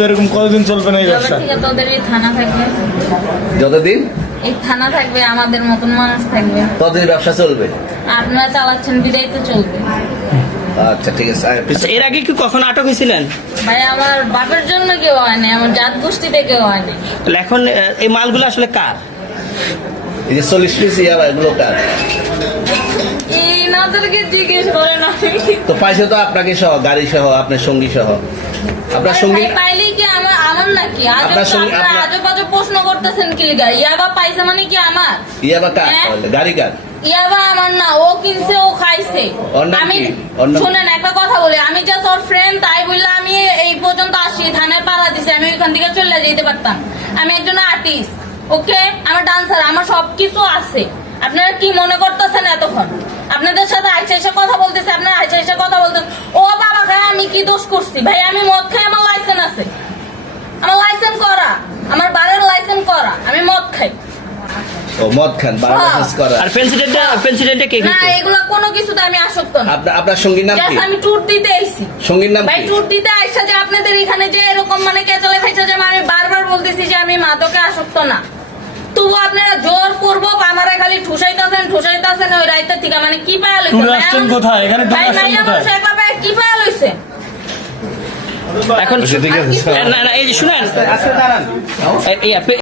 এরকম কতদিন চলবে না এই ব্যবসা? তোদের এই থানা থাকবে, যতদিন এই থানা থাকবে, আমাদের মতন মানুষ থাকবে, ততদিন ব্যবসা চলবে। আপনারা চালাচ্ছেন বিদায় তো চলবে। আচ্ছা ঠিক আছে। এর আগে কি কখনো আটক হয়েছিলেন? ভাই আমার বাপের জন্য কেউ হয়নি, আমার জাত গোষ্ঠীতে কেউ হয়নি। তাহলে এখন এই মালগুলো আসলে কার? এই যে 40 পিস ইয়াবা এগুলো কার? এই নাদেরকে জিজ্ঞেস করেন। তো পাইছে তো আপনাকে সহ, গাড়ি সহ, আপনার সঙ্গী সহ। আপনার সঙ্গী পাইলেই কি আমার নাকি? আপনার সঙ্গী আজব বাজব প্রশ্ন করতেছেন কি লিগা? ইয়াবা পাইছে মানে কি আমার? ইয়াবা কার? হ্যাঁ? গাড়ি কার? ইয়াবা আমার না, ও কিনছে, ও খাইছে। আমি শুনেন একটা কথা বলি, আমি জাস্ট ওর ফ্রেন্ড, তাই বললে আমি এই পর্যন্ত আসি, থানায় পাড়া দিছে, আমি ওইখান থেকে চলে যেতে পারতাম। আমি একজন আর্টিস্ট, ওকে, আমার ডান্সার, আমার সবকিছু আছে। আপনারা কি মনে করতেছেন এতক্ষণ? আপনাদের সাথে আইসা এসে কথা বলতেছে, আপনারা আইসা এসে কথা বলতেন। ও বাবা খায়, আমি কি দোষ করছি? ভাই আমি মদ খাই, আমার লাইসেন্স আছে, আমার লাইসেন্স করা, আমার বারের লাইসেন্স করা, আমি মদ খাই। ও মদ খান, বারবাস করা। আর প্রেসিডেন্টে কে না, এগুলো কোনো কিছুতে আমি আসক্ত না। আপনার সঙ্গীর নাম কি? আমি ট্যুর দিতে আইছি। সঙ্গীর নাম ভাই কি? ট্যুর দিতে আইসা যে আপনাদের এখানে যে এরকম মানে কেচালে খাইছে, যে আমি বারবার বলতেছি যে আমি মাদকে আসক্ত না, তবু আপনারা জোর করবো আমারে খালি ঠুসাইতাছেন ওই রাইতের থেকে। মানে কি পায়া লইছে? ট্যুর আসছেন কোথায়? এখানে ট্যুর আসছেন কোথায়? কি পায়া লইছে? এখন না এই যে শুনেন,